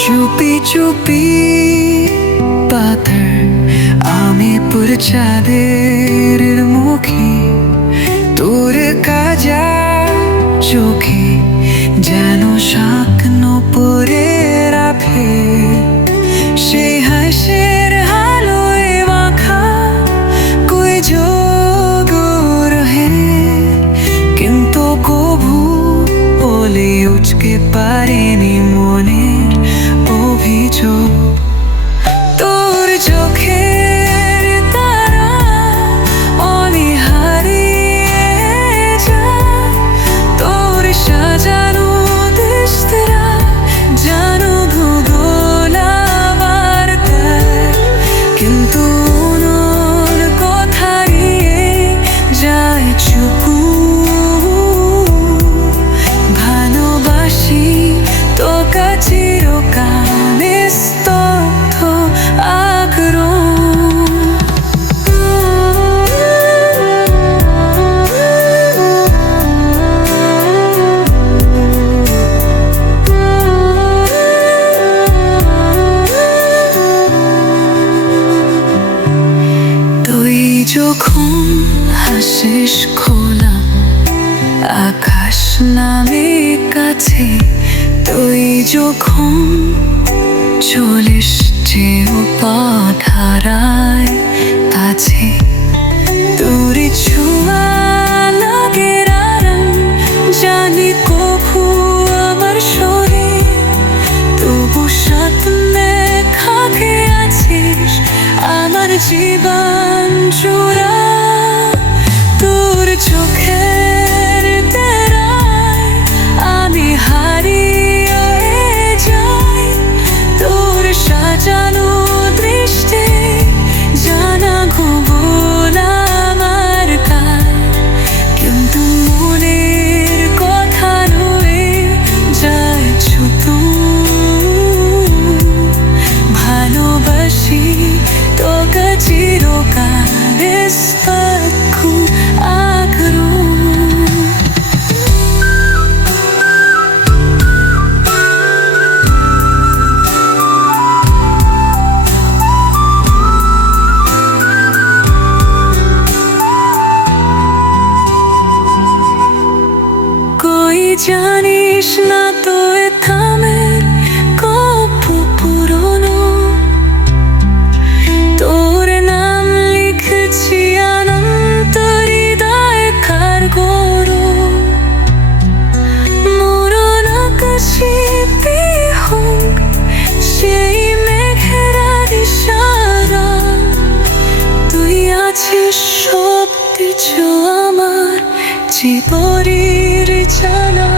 চুপি চুপি পাথর আমি পুর চাঁদের মুখে তোর কাজা চোখে যেন স্বপ্ন পরে রাখে সে হাসির হালোয় মাখা কই যোগ রহে কিন্তু কভু বলে উচকে পারেনি মনের অভিযোগ তোর চোখের তারা আমি হারিয়ে যাই তোর সাজানো দৃষ্টিরা জানো ভূগোল আমার তাই কিন্তু ওর কথা নিয়ে যায় চুপু ভালোবাসি তোকে চিরকালে স্তব্ধ আগ্রহ তুই যখন হাসিস খোলা আকাশ নামে কাছে তুই যখন চলিস যে পথহারায় আছে তোর ছোঁয়া লাগে আরাম জানি কভু আমার শরীর তবু স্বপ্নে খাকে আছিস আমার জীবন জোড়া তোর চোখের তেরায় আমি হারিয়ে যাই তোর সাজানো দৃষ্টি জানা ভূগোল আমার কাজ কিন্তু মনের কথা রয়ে যায় চুপু ভালোবাসি তোকে চিরকালে স্তব্ধ আগ্রহ কই জানিস না তো এ থামের গল্প পুরনো তোর নাম লিখেছি অনন্ত হৃদয় কারগরো মরণ আকাশে হোক সেই মেঘেরা ইশারা তুই আছিস সব কিছু আমার জীবনের জানা